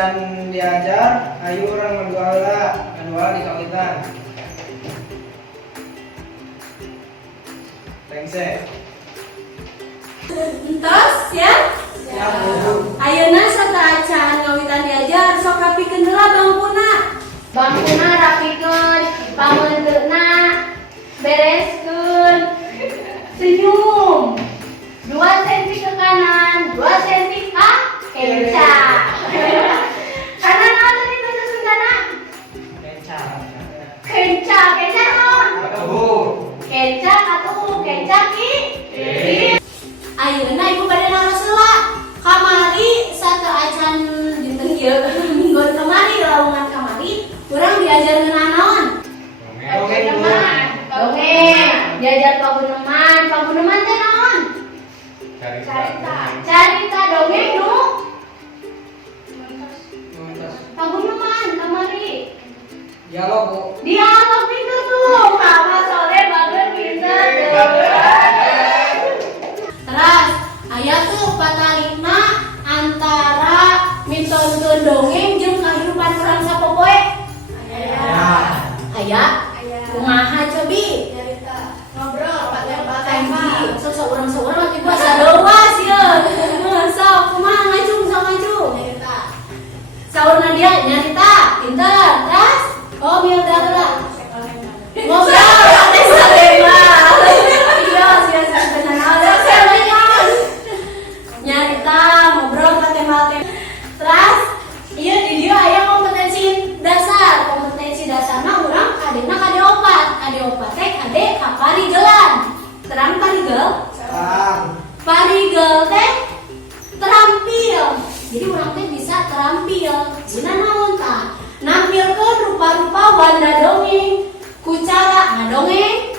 can diajar, ayo orang menjuala di kawitan. Thanks Entos ya? Ya, Bu. Ayeuna sataacan ngawitan diajar sok rapikeun heula bangkuna. Bangkuna rapikeun, pamunteuna bereskeun. Senyum. 2 cm ke kanan, 2 cm ke kenca. Kanan naon tadi bahasa Sundana? Kenca, kenca naon? Kenca atuh, kenca ki. Ayeuna ibu bade naros heula. Kamari sataacan dinten ieu minggon kamari lawungan kamari urang diajar ngeunaan naon? Paguneman. Dongeng. Diajar paguneman teh naon? Carita dongeng nu paguneman kamari. Dialog, Bu. Dialog pinter tuh. Mama sore bager pinter. Terus aya tuh patalina antara mitonkeun dongeng jeung kahirupan urang sapopoe. Aya. Kumaha cobi? Ngobrol Kanji, sok urang-urang lagi bahasa leuwas yeun. Sok kumaha ngajung sok ngajung. Saurna dia nyarita, pinter. Terus oh milda heula. Ngobrol teh salema. Iya, sia sebenarnya. Nyarita, ngobrol teh. Terus ieu di dieu aya kompetensi dasar. Kompetensi dasarna urang kadena kade opat teh kade kaparigelan. Terang parigel? Parigel teh terampil. Jadi urang teh bisa terampil. Dina naon tah? Nampilkeun rupa-rupa wanda dongeng ku cara ngadongeng,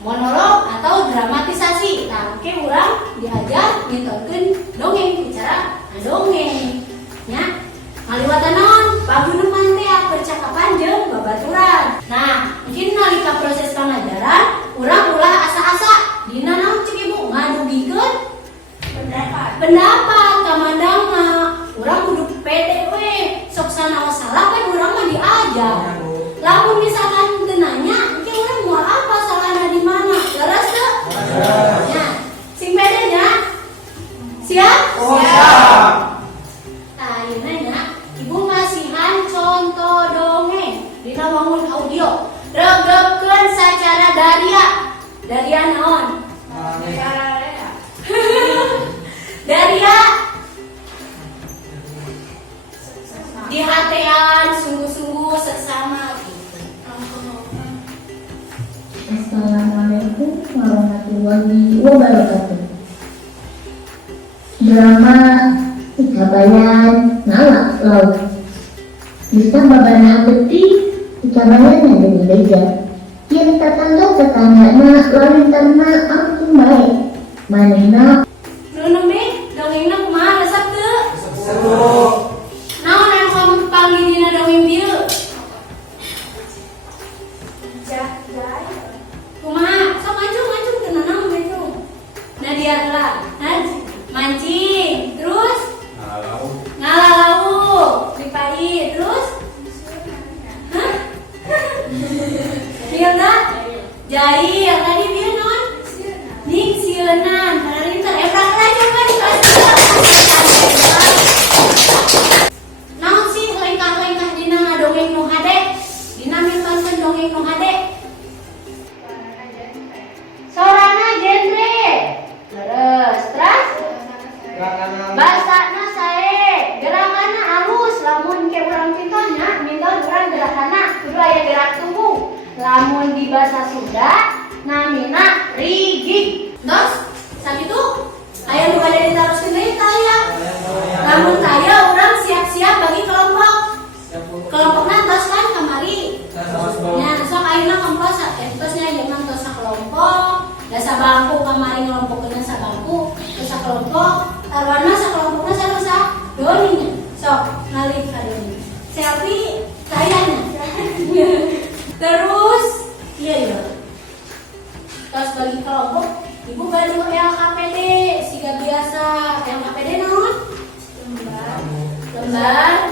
monolog atau dramatisasi. Tah oke urang diajar ngitunkeun dongeng ku cara ngadongeng. Nya, ngaliwatan naon? Paguneman teh percakapan jeung babaturan. Nah, mungkin nalika proses pengajaran urang ulah asa-asa dina naon cek ibu ngadugikeun pendapat kamandangna. Urang kudu pede we. Sok sanaos salah kan urang mah diajar. Lamun misalkan teu nanya, engke urang moal apa salahna di mana? Leres teu? Ya, sing pede nya. Siap? Siap. Nah, ayeuna nya ibu ngasihan contoh dongeng dina wangun audio. Regepkeun sacara daria. Daria naon? Daria dihatean sungguh-sungguh seksama. Assalamualaikum warahmatullahi wabarakatuh. Drama Ikabayan Ngalak Laut. Bisa babana abeti Ikabayan yang dari beja. Yang tetangga tetanggana lalintarna ampun baik. Manehna Nunembe dongengna kumaha resep teu? Naon anu kamu panggil dina dongeng dieu? Kumaha? Sok ngajung teu naon ngajung. Nadia heula. Mancing, terus ngalalau, dipai, terus hah? Hilda? Jair, tadi dia non? Ning sieunan, parinter efrak aja kan naon sih lengkah-lengkah dina ngadongeng nu hade? Dina mitonkeun dongeng nu hade? Sorana genre. Terus bahasana sae, gerakanna halus. Lamun ke urang pintona, minta urang gerakanna kudu aya gerak tubuh. Lamun di bahasa Sunda namina rigid. Terus, sakitu aya nu bade ditaroskeun deui tah aya. Lamun taya urang siap-siap bagi kelompok. Kelompokna tos kan kamari. Nya sok ayeuna kelompok entosnya ieu mah tos sakelompok. Da sabangku kamari ngelompokeun sabangku, tos sakelompok. Arwana sakelompokna sarusa doninya. Sok ngalih ka doni. Selfie tayana. Terus iya. Tos bagi kelompok, ibu gaduh LKPD, siga biasa. LKPD naon? Lembar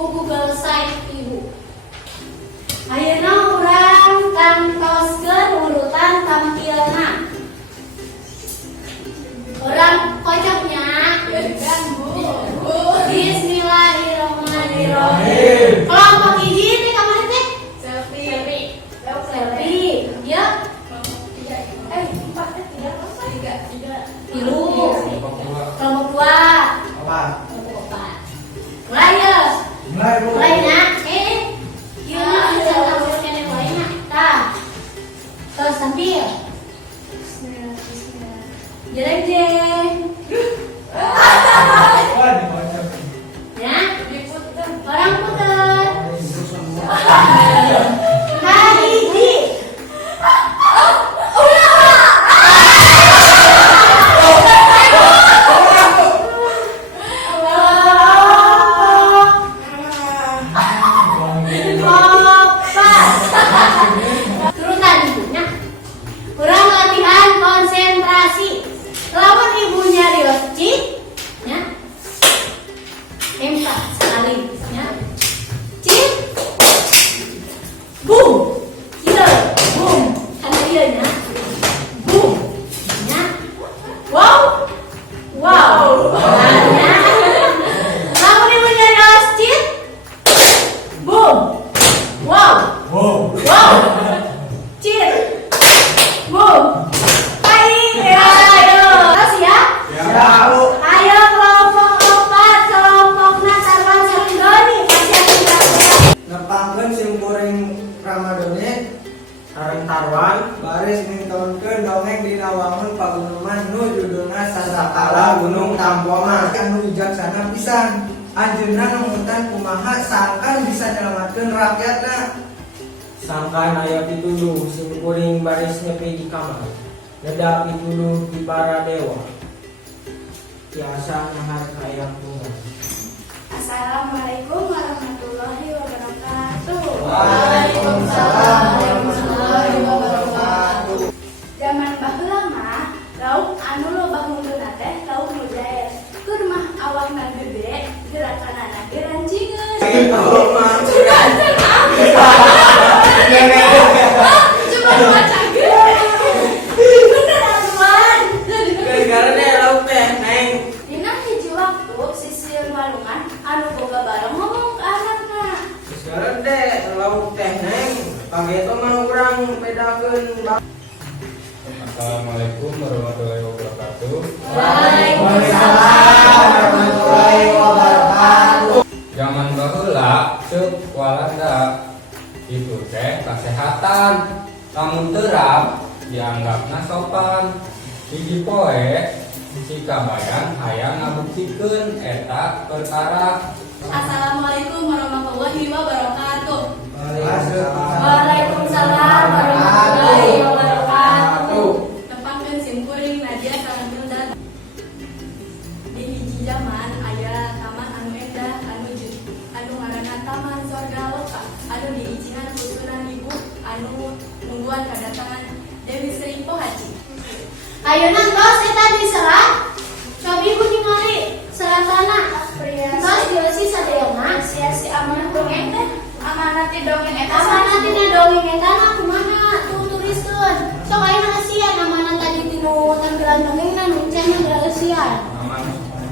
ku Google Site Ibu. Ayeuna urang tangtoskeun urutan tampilna. Orang kocoknya Bismillahirrahmanirrahim. Kelompok hiji teh kamari teh selfie. Ya. Tilu. Kelompok dua. Apa? Kelompok empat. Mulai ya. Mulai nak. Ieu mah aja tahu kene mulai nak. Tah. Terus sambil. Jeng. Ya. Orang puter. Hiji. Turutan ibunya. Kurang latihan konsentrasi. Lawan ibunya Rioci, ya. Empat sekali, ya. Cip. Boom. Iya, boom. Karena dia nya. Boom. Ya. Wow. Wow. Ya. Lawan ibunya Rioci. Boom. Wow. Wow. Cip. Boom. Baik, ayo. Terus ya. Ayo kelompok 4, kelompokna sarwan Selindoni. Nepangkeun simkuring Ramadone sareng tarwan baris ngintongkeun dongeng dina wangun pagunungan nu judulna Sasakala Gunung Tampomas anu bijaksana pisan. Anjeunna nemutan kumaha sangkan bisa nyelamatkeun rakyatna. Sangkan aya pituduh simkuring baris nyepi di kamar. Neda pituduh di para dewa. Tiasa nahar kayang bunga. Assalamualaikum warahmatullahi wabarakatuh. Waalaikumsalam warahmatullahi wabarakatuh. Zaman baheula mah lauk anu loba munduna teh lauk mujair. Keur mah awakna gede, gerakanana ge rancingeun. Coba baca ge. Bener atuan. Gara-gara lauk teh neng. Dina hiji waktu sisir walungan anu boga bareng ngomong ke anakna. Sekarang deh lauk teh neng. Pageto mah urang bedakeun. Assalamualaikum warahmatullahi wabarakatuh. Waalaikumsalam warahmatullahi wabarakatuh. Zaman baheula ceuk walanda itu teh kesehatan. Lamun terap dianggapna sopan. Hiji poe si kabayan hayang ngabuktikeun eta perkara. Assalamualaikum warahmatullahi wabarakatuh. Waalaikumsalam warahmatullahi wabarakatuh. Nepangkeun simkuring Nadia sareng Hilda. Di hiji zaman aya taman anu endah anu ngaranna Taman Sorga Loka anu diizingan ku Sunan Ibu anu nungguan kedatangan Dewi Sri Pohaci. Ayeuna tos eta diserah. Cobi ibu ningali seratana. Tos dieusi sadeona Si amanah dongeng teh, amanah ti dongeng eta. amanah tina dongeng eta na kumaha tuturiskeun. Sok ayeuna asian amanah tadi tinu tampilan dongengna nu cenah berasian. Aman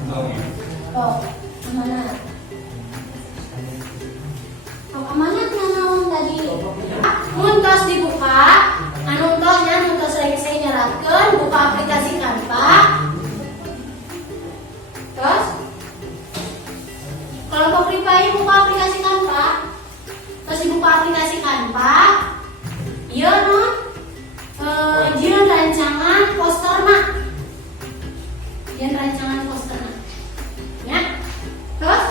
dongeng. Oh, amanah. Amanah naon tadi? Mun tos dibuka, anu tos rek nyeratkeun buka aplikasi Canva. Terus kalau Ripai buka aplikasi Canva, terus dibuka aplikasi Canva, iya non, jian rancangan posterna, ya, terus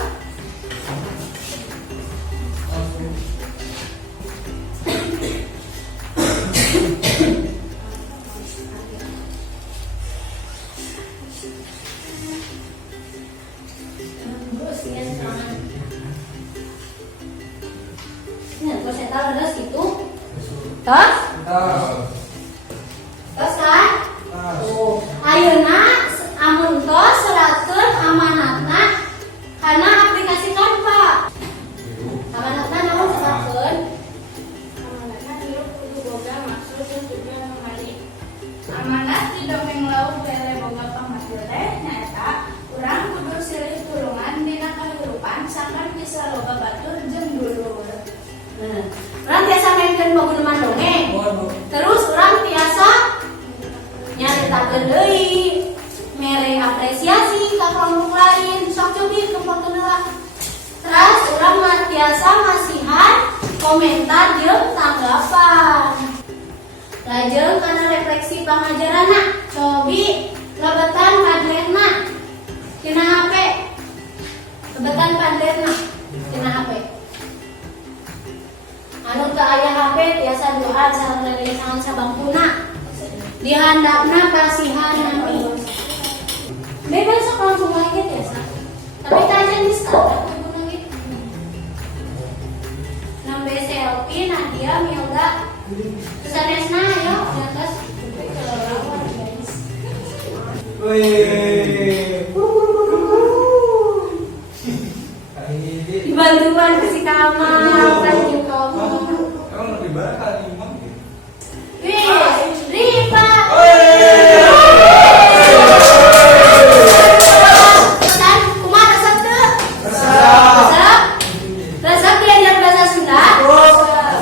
Tos? Tos kan? Oh, ayeuna amun tos seratkeun amanatna kana aplikasi Canva. tiasa masihan komentar jeung tanggapan. Lajeng kana refleksi pangajarana, cobi lebetan padletna tina HP. Lebetan padletna tina HP. Anu teu aya HP tiasa doa sareng lelesangan sabangkuna. Di handapna kasihan nanti. Bebas sok langsung lagi tiasa. Tapi tajan di start aku ibu nangit. Nambe selfie Nadia Milda. Kesanesna yo di atas kelelawar guys. Wih. Dibantuan ke si kamar, thank you kamu. Emang lebih banyak kali imam gitu. Wih, Rifa. Pesan, kumaha resep teu? Resep? Resep diajar bahasa Sunda.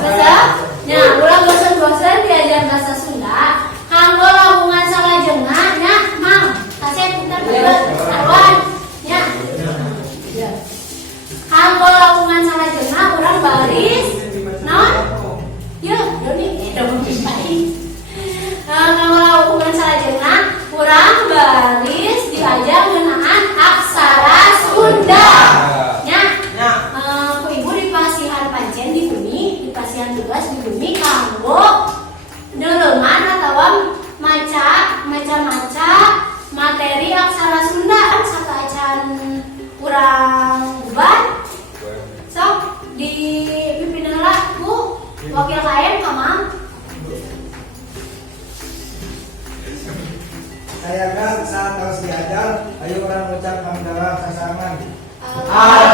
Resep? Nya, ulah bosan-bosan diajar bahasa Sunda. Kanggo lambungan salajengna nya, Mang. Kasih pintar bener. Arwan. Nya. Kanggo lambungan salajengna urang baris. Naon? Yuk, Doni, dong baik. Kanggo lambungan salajengna urang baris diajar ngeunaan aksara Sunda. Nya. Ku ibu di pasihan pancen di bumi, di pasihan tugas di bumi kanggo neuleungan atawa maca materi aksara Sunda sakaacan urang uban. Sok dipimpin heula ku wakil KM ka Mang. Saya kan saat harus diajar, ayo orang ucap hamdalah kasaman. Alhamdulillah.